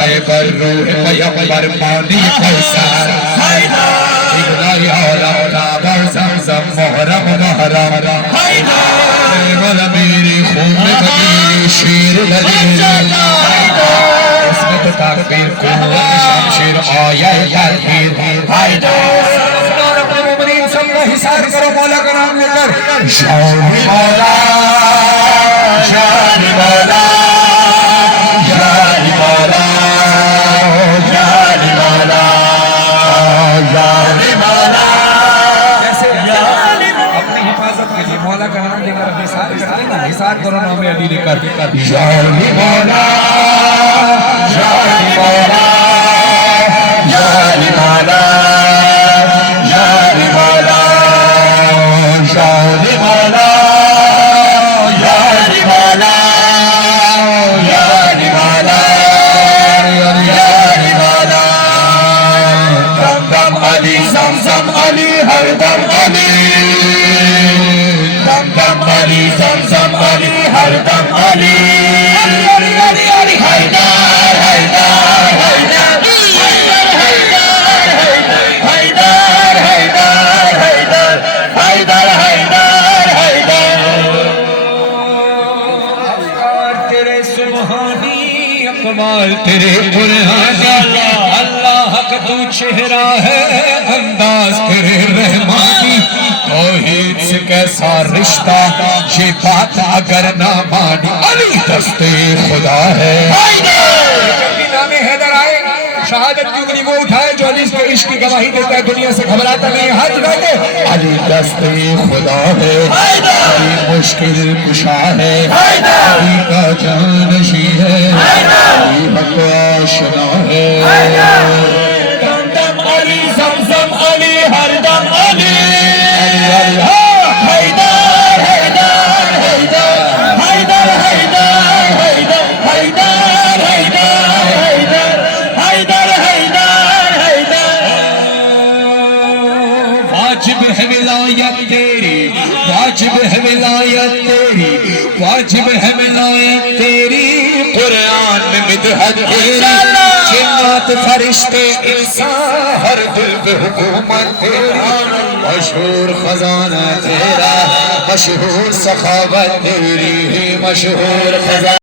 خیبر روح پیغمبر مانی قیصر اگلای عالم کعبر زمزم محرم محرم غلام میری خون کبیر شیر دلیل اسمت تکبیر قوت شمشیر آیه تطهیر حسار کرو مولا کا نام لے کر شان مولا شان مولا شان مولا شان مولا شان مولا ایسے اپنی حفاظت کیجئے مولا کا نام لے کر حسار کرتے نا حسار کرو نام علی لے کر شان مولا شان مولا شان مولا زمزم علی ہر دم علی علی علی علی حیدر حیدر حیدر حیدر حیدر حیدر حیدر حیدر حیدر افکار تیرے سبحانی اقوال تیرے برہانی اللہ کا تو چہرہ ہے انداز تیرے رحمانی توحید سے کیسا رشتہ یہ بات اگر نہ مانی علی دستے خدا ہے نام حیدر آئے شہادت کی انگلی وہ اٹھائے جو علی کے عشق کی گواہی دیتا ہے دنیا سے گھبراتا نہیں ہاتھ اٹھائے علی دستے خدا ہے علی مشکل کشا ہے علی کا جانشی ہے علی حق آشنا ہے دم دم علی زمزم علی ہر دم علی واجب ہے ولایت تیری واجب ہے ولایت تیری واجب ہے ولایت تیری قرآن میں مدحت تیری جنات فرشتے انسان ہر دل پہ حکومت تیری مشہور خزانہ تیرا مشہور سخاوت تیری مشہور خزانہ